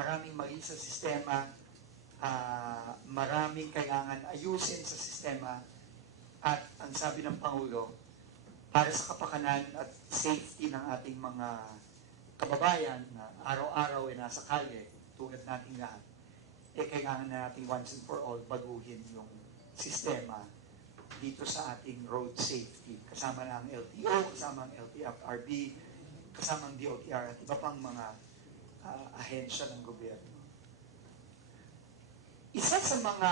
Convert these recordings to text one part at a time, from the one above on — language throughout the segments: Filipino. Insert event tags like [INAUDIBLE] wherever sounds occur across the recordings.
maraming mali sa sistema, ah, maraming kailangan ayusin sa sistema, at ang sabi ng Pangulo, para sa kapakanan at safety ng ating mga kababayan na araw-araw ay nasa kalye, tulad nating lahat, eh kailangan na natin once and for all baguhin yung sistema dito sa ating road safety. Kasama na ang LTO, kasama ang LTFRB, kasama ang DOTR at iba pang mga ah, ahensya ng gobyerno. Isa sa mga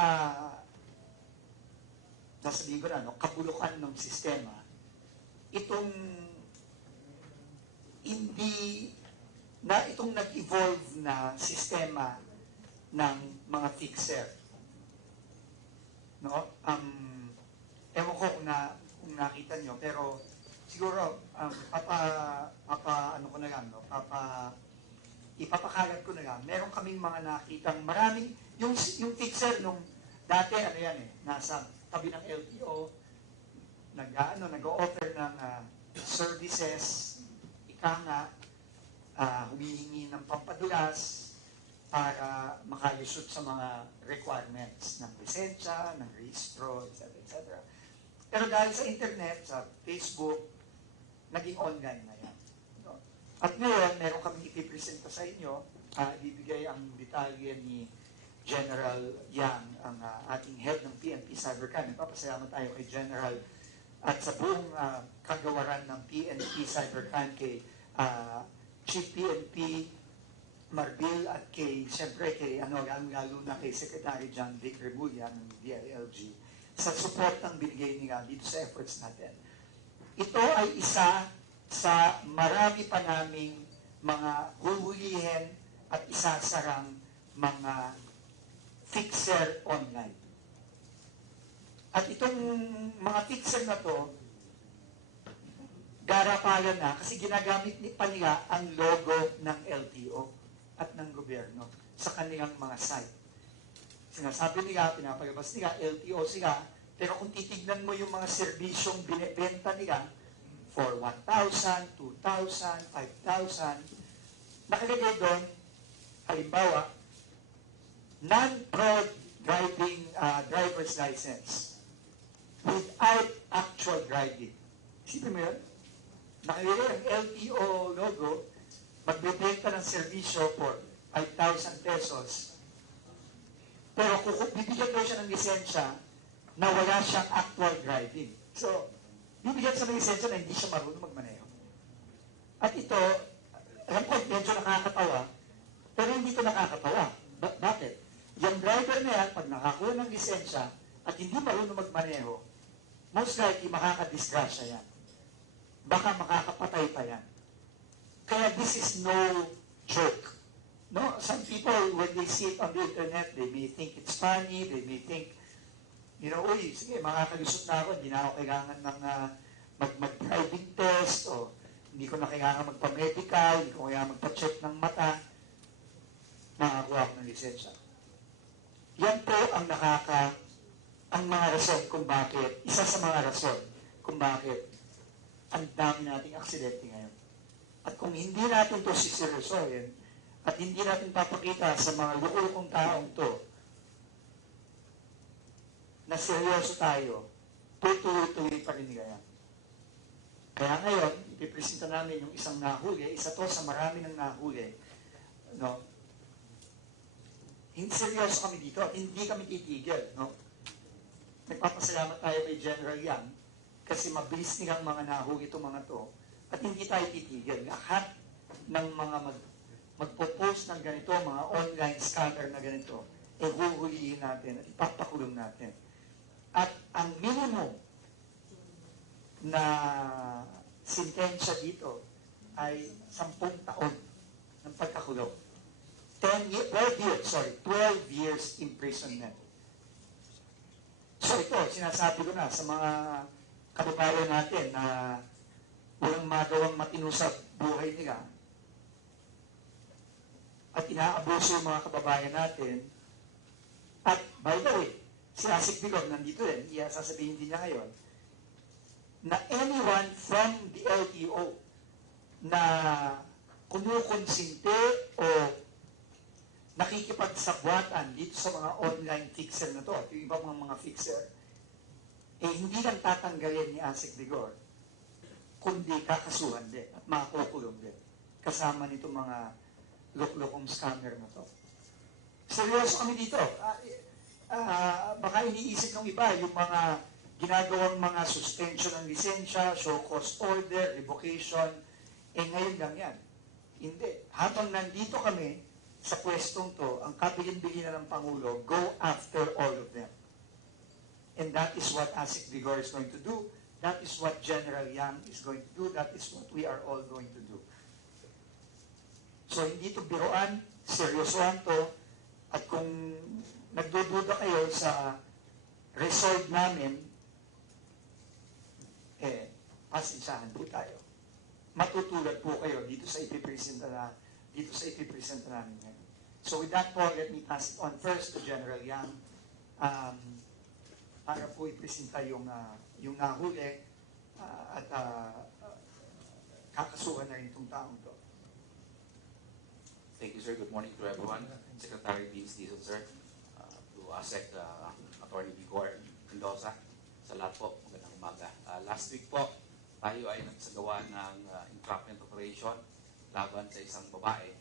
sasabihin ko na, no, kabulukan ng sistema, itong hindi na itong nag-evolve na sistema ng mga fixer. No? Um, ewan ko kung, na, kung nakita nyo, pero siguro, um, papa, papa, ano ko na lang, no? papa, ipapakalat ko na lang. Meron kaming mga nakitang maraming, yung, yung fixer nung dati, ano yan eh, nasa tabi ng LTO, nag, ano, nag-offer ng ah, services, ika nga, ah, humihingi ng pampadulas para makalusot sa mga requirements ng lisensya, ng registro, etc. etc. Pero dahil sa internet, sa Facebook, naging online na yan. At ngayon, meron kami ipipresenta sa inyo, ah, ibibigay ang detalye ni General Yang, ang ah, ating head ng PNP Cybercrime. Papasalamat tayo kay General at sa buong ah, kagawaran ng PNP Cybercrime kay ah, Chief PNP Marbil at kay, siyempre kay, ano, lalo na kay Secretary John Vic Remulla ng DILG sa support ng binigay nila dito sa efforts natin. Ito ay isa sa marami pa naming mga huhulihin at isasarang mga fixer online. At itong mga fixer na to, garapalan na kasi ginagamit ni pa nila ang logo ng LTO at ng gobyerno sa kanilang mga site. Sinasabi nila, pinapalabas nila, LTO sila, pero kung titignan mo yung mga serbisyong binibenta nila for 1,000, 2,000, 5,000, nakalagay doon, halimbawa, non-proud driving uh, driver's license without actual driving. Isipin mo yun? Nakalagay ang LTO logo, magbebenta ng serbisyo for 5,000 pesos. Pero kung bibigyan daw siya ng lisensya na wala siyang actual driving. So, bibigyan ng lisensya na hindi siya marunong magmaneho. At ito, alam ko, medyo nakakatawa, pero hindi ito nakakatawa. Ba- bakit? Yung driver na yan, pag nakakuha ng lisensya at hindi marunong magmaneho, most likely makakadisgrasya yan. Baka makakapatay pa yan. Kaya this is no joke. No, some people, when they see it on the internet, they may think it's funny, they may think, you know, uy, sige, makakalusot na ako, hindi na ako kailangan ng mag, mag-driving test, o hindi ko na kailangan magpa-medical, hindi ko kailangan magpa-check ng mata, makakuha ako ng lisensya. Yan po ang nakaka, ang mga rason kung bakit, isa sa mga rason kung bakit ang dami nating aksidente ngayon. At kung hindi natin to siseryosohin, at hindi natin papakita sa mga lukulukong taong to, na seryoso tayo, tutuloy-tuloy pa rin yan. Kaya ngayon, ipipresenta namin yung isang nahuli, isa to sa marami ng nahuli. No? Hindi seryoso kami dito hindi kami titigil. No? Nagpapasalamat tayo kay General Yang kasi mabilis nilang mga nahuli itong mga to at hindi tayo titigil. Lahat ng mga mag, magpo-post ng ganito, mga online scammer na ganito, eh huhulihin natin at ipapakulong natin. At ang minimum na sentensya dito ay 10 taon ng pagkakulong. 10 years, 12 years, sorry, 12 years imprisonment. So ito, sinasabi ko na sa mga kababayan natin na walang magawang matino buhay nila at inaabuso yung mga kababayan natin. At by the way, si Asik Bilog nandito din, iya sasabihin din niya ngayon, na anyone from the LTO na kumukonsinte o nakikipagsabwatan dito sa mga online fixer na to, at yung ibang mga mga fixer, eh hindi lang tatanggalin ni Asik Vigor, kundi kakasuhan din at makakukulong din kasama nito mga loklokong scammer na to. Seryoso kami dito. Ah, ah, baka iniisip ng iba yung mga ginagawang mga suspension ng lisensya, show cause order, revocation, eh ngayon lang yan. Hindi. Habang nandito kami sa pwestong to, ang kabilin-bilin na ng Pangulo, go after all of them. And that is what ASIC Vigor is going to do. That is what General Yang is going to do. That is what we are all going to do. So hindi to biruan, seryosohan to, at kung nagdududa kayo sa resolve namin, eh, pasinsahan po tayo. Matutulad po kayo dito sa ipipresenta na, dito sa ipipresenta namin ngayon. So with that po, let me pass on first to General Yang um, para po ipresenta yung, uh, yung nahuli uh, at uh, kakasuhan na rin itong taong to. Thank you, sir. Good morning to everyone. Secretary Vince Dizon, sir. ASEC, uh, Attorney Vigor Mendoza. Sa lahat po, magandang umaga. Uh, last week po, tayo ay nagsagawa ng uh, entrapment operation laban sa isang babae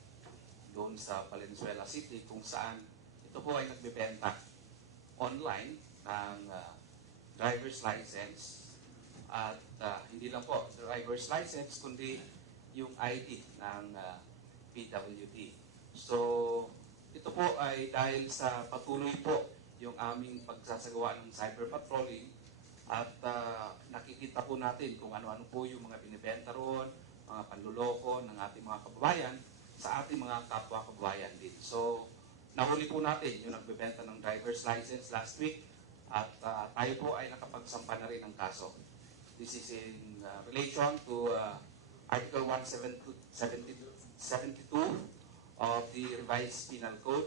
doon sa Valenzuela City kung saan ito po ay nagbebenta online ng uh, driver's license at uh, hindi lang po driver's license kundi yung ID ng uh, PWD. So, ito po ay dahil sa patuloy po yung aming pagsasagawa ng cyber patrolling at uh, nakikita po natin kung ano-ano po yung mga binibenta roon, mga panluloko ng ating mga kababayan sa ating mga kapwa kababayan din. So, nahuli po natin yung nagbebenta ng driver's license last week at uh, tayo po ay nakapagsampa na rin ng kaso. This is in uh, relation to uh, Article 172 72 of the revised penal code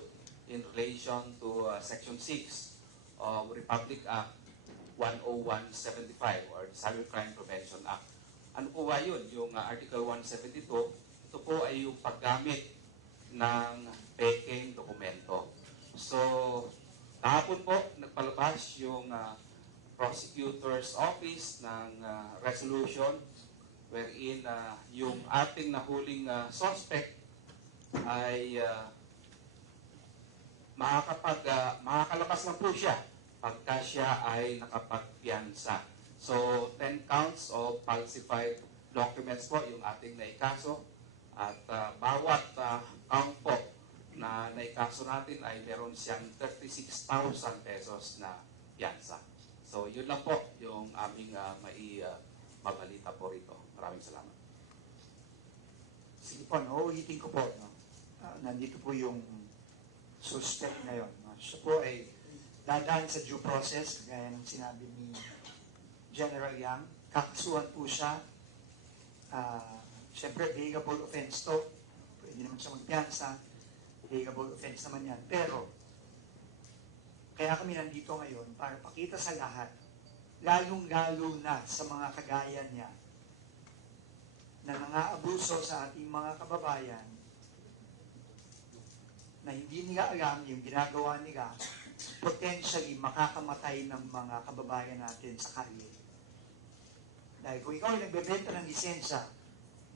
in relation to uh, section 6 of Republic Act 10175 or the Cybercrime Prevention Act. Ano po ba yun? Yung uh, Article 172, ito po ay yung paggamit ng peking dokumento. So, kahapon po, nagpalabas yung uh, prosecutor's office ng uh, resolution wherein uh, yung ating nahuling uh, suspect ay uh, makakapag, uh, makakalabas lang po siya pagka siya ay nakapagpiansa. So, 10 counts of falsified documents po yung ating naikaso at uh, bawat uh, count po na naikaso natin ay meron siyang 36,000 pesos na piansa. So, yun lang po yung aming uh, mai, uh, mabalita po rito. Maraming salamat. Sige po, no, ulitin ko po. No? Ah, nandito po yung suspect ngayon. No? Siya po ay dadaan sa due process, gaya ng sinabi ni General Yang. Kakasuhan po siya. Uh, Siyempre, bigable offense to. Pwede naman siya magpiansa. Bigable offense naman yan. Pero, kaya kami nandito ngayon para pakita sa lahat, lalong-lalo na sa mga kagaya niya, na nangaabuso sa ating mga kababayan na hindi nila alam yung ginagawa nila, potentially makakamatay ng mga kababayan natin sa kalye. Dahil kung ikaw ay nagbebenta ng lisensya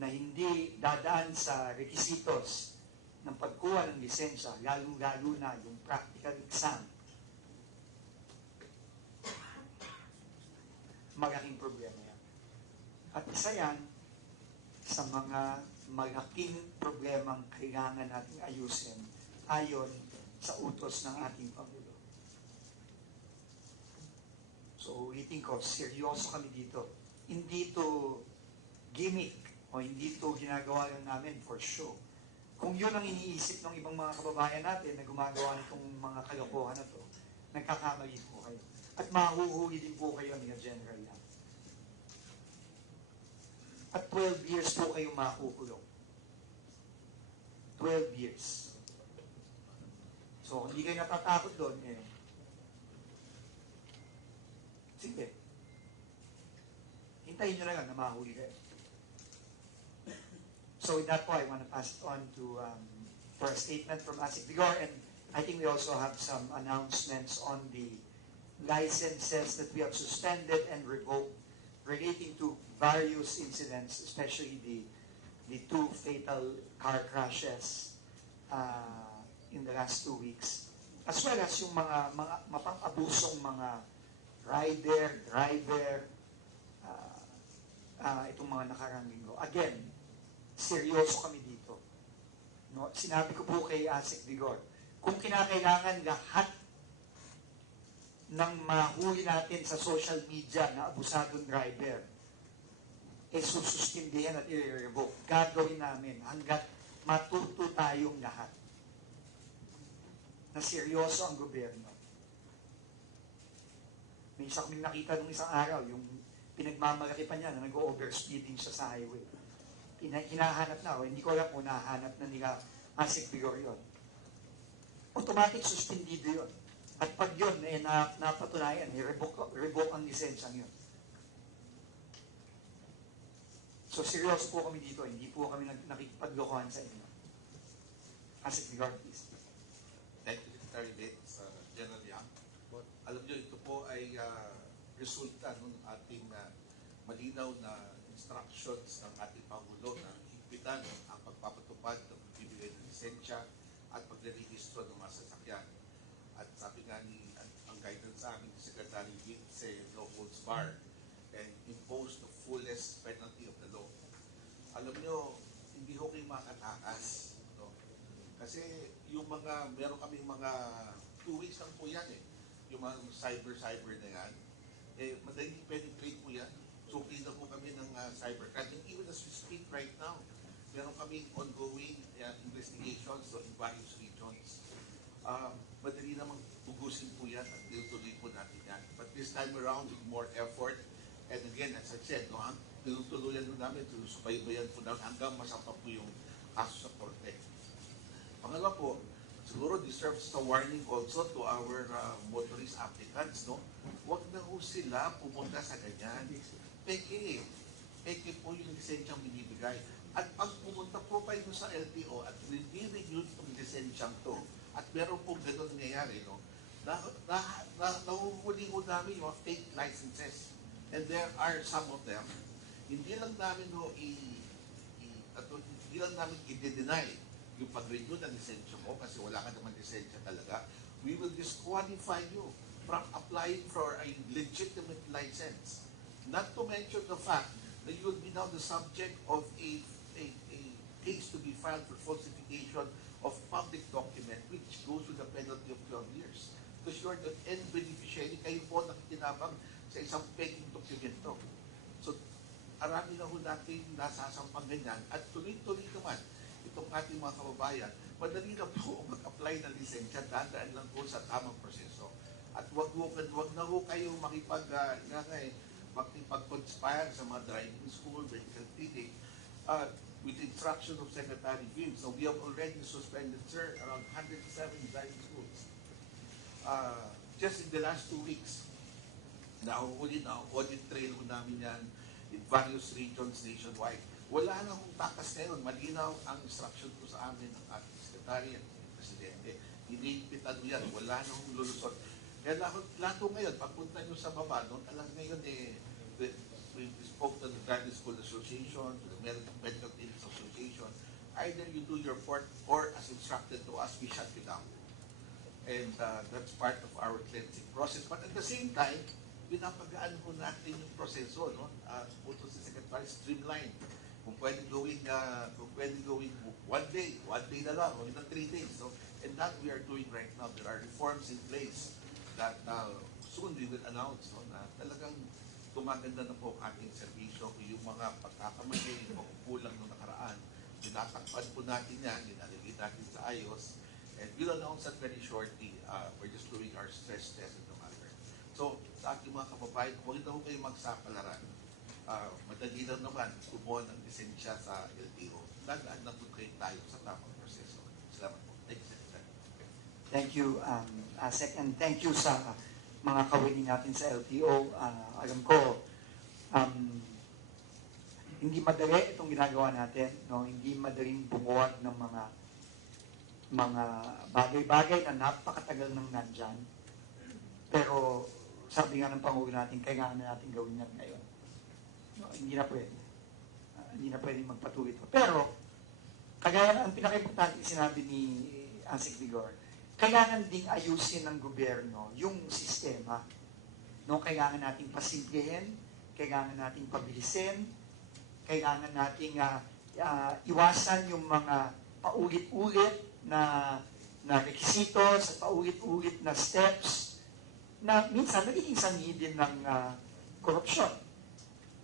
na hindi dadaan sa requisitos ng pagkuha ng lisensya, lalong-lalo na yung practical exam, malaking problema yan. At isa yan sa mga malaking problemang kailangan nating ayusin ayon sa utos ng ating Pangulo. So ulitin ko, seryoso kami dito. Hindi to gimmick o hindi to ginagawa lang namin for show. Kung yun ang iniisip ng ibang mga kababayan natin na gumagawa nitong mga kalokohan na to, nagkakamali po kayo. At mahuhuli din po kayo ni General Yang. At 12 years po kayo makukulong. 12 years. So, hindi kayo natatakot doon, eh. Sige. Hintayin nyo lang na mahuli kayo. So with that po, I want to pass it on to um, for a statement from ASIC Vigor and I think we also have some announcements on the licenses that we have suspended and revoked relating to various incidents, especially the the two fatal car crashes uh, in the last two weeks. As well as yung mga, mga mapang-abusong mga rider, driver, uh, uh, itong mga nakarang linggo. Again, seryoso kami dito. No, sinabi ko po kay Asik Vigor, kung kinakailangan lahat ng mahuli natin sa social media na abusadong driver, eh susustindihan at i-revoke. Gagawin namin hanggat matuto tayong lahat na seryoso ang gobyerno. May isa kaming nakita nung isang araw, yung pinagmamalaki pa niya na nag-overspeeding siya sa highway. Hina- hinahanap na, o hindi ko alam kung nahanap na nila Asik Vigor yun. Automatic suspendido yun. At pag yun, eh, na, napatunayan, eh, revoke, ang lisensyang yun. So seryoso po kami dito, hindi po kami nakikipaglokohan sa inyo. Vigor, please. Thank you, Secretary Bates, General Yang. Alam niyo, ito po ay uh, resulta ng ating uh, malinaw na instructions ng ating Pangulo na higpitan ang pagpapatupad ng pagbibigay ng lisensya at pagre-rehistro ng mga sasakyan. At sabi nga ni ang, ang guidance sa amin ni Secretary Bates, eh, no bar and impose the fullest penalty of the law. Alam niyo, hindi ho kayo makatakas. No? Kasi yung mga, meron kaming mga weeks lang po yan eh. Yung mga cyber-cyber na yan. Eh, madaling penetrate po yan. So, na po kami ng uh, cybercrime. And even as we speak right now, meron kaming ongoing uh, investigations so, in various regions. Uh, madali namang ugusin po yan at tinutuloy po natin yan. But this time around, with more effort, and again, as I said, no, ang tinutuluyan po namin, sinusubaybayan po namin hanggang masampa po yung kaso sa. Pangalawa po, siguro deserves a warning also to our uh, motorist applicants, no? Huwag na ho sila pumunta sa ganyan. Peke, peke po yung lisensyang binibigay. At pag pumunta po kayo sa LTO at re-renew itong lisensyang to, at meron po ganun nangyayari, no? Na, na, na, nahuhuli ho namin yung fake licenses. And there are some of them. Hindi lang namin ho i, i at, hindi lang namin i-deny yung pag-renew ng lisensya mo kasi wala ka naman lisensya talaga, we will disqualify you from applying for a legitimate license. Not to mention the fact that you will be now the subject of a, a, a case to be filed for falsification of public document which goes with a penalty of 12 years. Because you are the end beneficiary, kayo po nakikinabang sa isang peking dokumento. So, arami na ho natin nasasampang ganyan at tuloy-tuloy naman itong ating mga kababayan, madali na po [LAUGHS] mag-apply ng lisensya, dadaan lang po sa tamang proseso. At wag, wag, wag na ho kayo makipag, uh, nga eh, makipag-conspire sa mga driving school, medical clinic, uh, with instruction of Secretary Gibbs. So we have already suspended, sir, around 107 driving schools. Uh, just in the last two weeks, nahuhuli na audit trail ho namin yan in various regions nationwide. Wala na akong takas ngayon. Malinaw ang instruction ko sa amin ng ating secretary at presidente. Iniimpitan mo yan. Wala na akong lulusot. Kaya lahat, lahat ho ngayon, pagpunta nyo sa baba, no, alam ngayon eh, we, spoke to the Driving School Association, to the Medical Medical Clinics Association. Either you do your part or as instructed to us, we shut you down. And uh, that's part of our cleansing process. But at the same time, pinapagaan po natin yung proseso, no? Uh, puto si Secretary, streamline. Kung pwede gawin, uh, kung pwede gawin one day, one day na lang, o in three days. So, and that we are doing right now. There are reforms in place that uh, soon we will announce no, na talagang tumaganda na po ang ating serbisyo. Yung mga pagkakamali, yung mga kulang ng nakaraan, tinatakpan po natin yan, ginalagay natin sa ayos, and we'll announce that very shortly. Uh, we're just doing our stress test in the matter. So, sa ating mga kababayan, huwag na ho kayo magsapalaran. Uh, madali lang naman kumuha ng lisensya sa LTO. Dadaan na po kayo tayo sa tamang proseso. Salamat po. Thank you, Secretary. Thank you, um, ASEC, and thank you sa mga kawini natin sa LTO. Ah, alam ko, um, hindi madali itong ginagawa natin, no? hindi madaling bumuwag ng mga mga bagay-bagay na napakatagal nang nandyan. Pero sabi nga ng Pangulo natin, kailangan na natin gawin yan ngayon. No, hindi na pwede. Ah, hindi na pwede magpatuloy ito. Pero, kagaya ang pinaka-importante sinabi ni Ansik Vigor, kailangan ding ayusin ng gobyerno yung sistema. No, kailangan nating pasimplihin, kailangan nating pabilisin, kailangan nating ah, ah, iwasan yung mga paulit-ulit na na requisitos, sa paulit-ulit na steps na minsan nagiging sanhi din ng ah, korupsyon.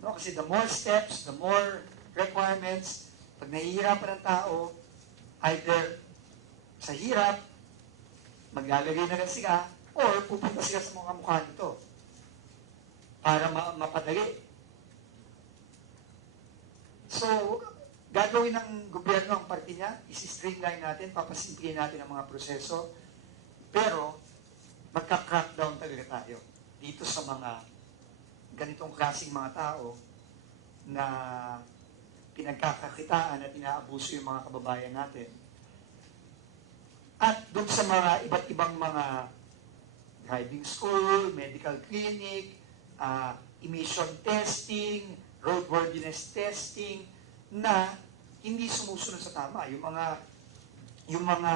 No? Kasi the more steps, the more requirements, pag nahihirapan ng tao, either sa hirap, maglalagay na lang sila, or pupunta sila sa mga mukha nito para ma- mapadali. So, gagawin ng gobyerno ang parte niya, isi-streamline natin, papasimplihin natin ang mga proseso, pero magka-crackdown talaga tayo dito sa mga ganitong klaseng mga tao na pinagkakakitaan at inaabuso yung mga kababayan natin. At doon sa mga iba't ibang mga driving school, medical clinic, ah, emission testing, roadworthiness testing na hindi sumusunod sa tama. Yung mga yung mga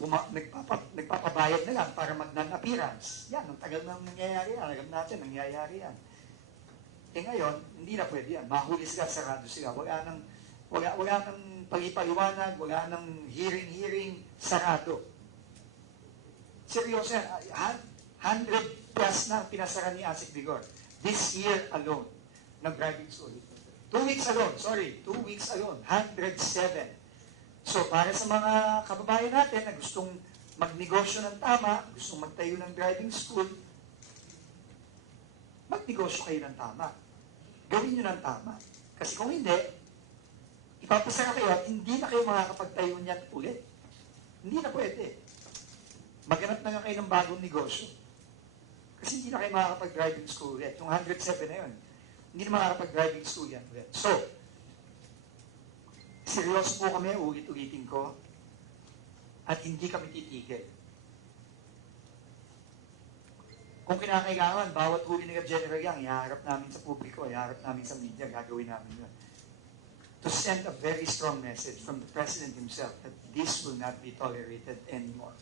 puma, nagpapa, nagpapabayad na lang para mag non-appearance. Yan, ang tagal nang nangyayari yan. Alam natin, nangyayari yan. Eh ngayon, hindi na pwede yan. Mahuli sila, sarado sila. Wala nang, wala, wala nang pagipaliwanag, wala nang hearing-hearing, sarado. Seryoso yan. Ah, 100 plus na pinasara ni Asik Vigor. This year alone, nag-driving school. Two weeks alone, sorry, two weeks alone, 107. So, para sa mga kababayan natin na gustong magnegosyo ng tama, gustong magtayo ng driving school, magnegosyo kayo ng tama. Gawin nyo ng tama. Kasi kung hindi, ipapasara kayo at hindi na kayo makakapagtayo niyan ulit. Hindi na pwede. Maghanap na nga kayo ng bagong negosyo. Kasi hindi na kayo makakapag-driving school ulit. Yung 107 na yun, hindi na makakapag-driving school yan ulit. So, seryoso po kami, ulit-ulitin ko, at hindi kami titigil. Kung kinakailangan, bawat huli ng General Yang, iharap namin sa publiko, iharap namin sa media, gagawin namin yun. To send a very strong message from the President himself that this will not be tolerated anymore.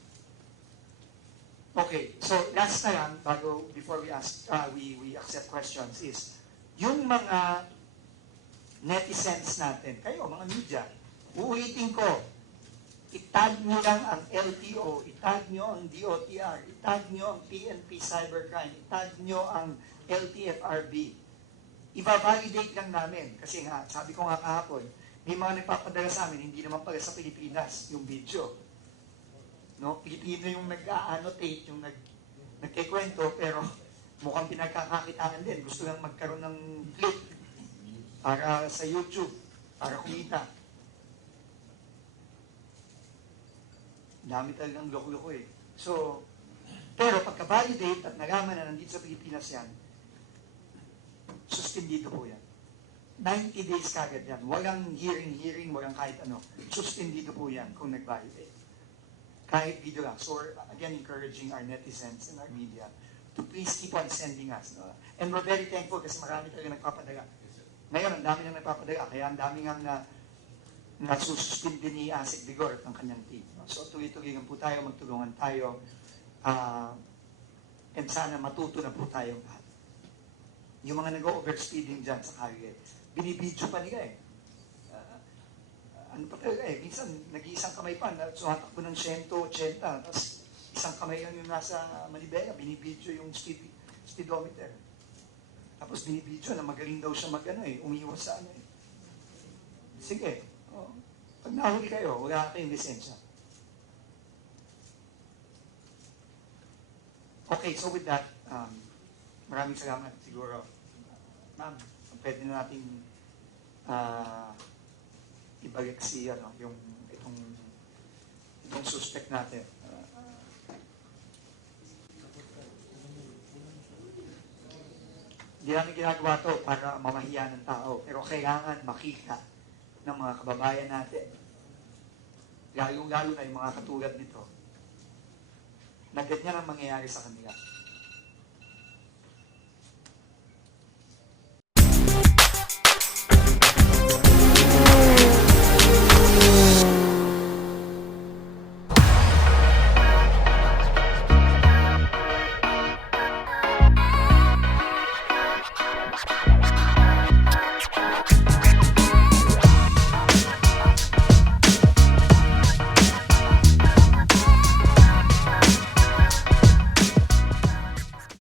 Okay, so last na lang, bago, before we ask, uh, we, we accept questions, is yung mga netizens natin, kayo, mga media, uulitin ko, itag nyo lang ang LTO, itag nyo ang DOTR, itag nyo ang PNP Cybercrime, itag nyo ang LTFRB. Ibabalidate lang namin. Kasi nga, sabi ko nga kahapon, may mga nagpapadala sa amin, hindi naman pala sa Pilipinas, yung video. No? Pilipino yung nag-annotate, yung nag nagkikwento, pero mukhang pinagkakakitaan din. Gusto lang magkaroon ng clip para sa YouTube, para kumita. Dami talagang loko-loko eh. So, pero pagka-validate at nalaman na nandito sa Pilipinas yan, suspendido po yan. 90 days kagad yan. Walang hearing-hearing, walang kahit ano. Suspendido po yan kung nag-validate. Kahit video lang. So, again encouraging our netizens and our media to please keep on sending us. No? And we're very thankful kasi marami talaga nagpapadala. Ngayon, ang dami nang nagpapadala. Kaya ang dami nga na nasususpindi ni Asik Vigor at ang kanyang team. So, tuloy-tuloy po tayo, magtulungan tayo. ah and sana matuto na po tayo lahat. Yung mga nag-overspeeding dyan sa highway, binibidyo pa nila eh. Ah, ano pa talaga eh, minsan nag-iisang kamay pa, sumatakbo ng 180, tapos isang kamay lang yung nasa Manibela, binibidyo yung speed, speedometer. Tapos binibidyo na magaling daw siya mag ano eh, umiwas sa ano eh. Sige, oh, pag nahuli kayo, wala kayong lisensya. Okay, so with that, um, maraming salamat siguro. Ma'am, pwede na natin ah, ibalik si ano, yung itong itong suspect natin. Ah, Hindi namin ginagawa to para mamahiya ng tao, pero kailangan makita ng mga kababayan natin lalong-lalo na yung mga katulad nito, na ganyan ang mangyayari sa kanila.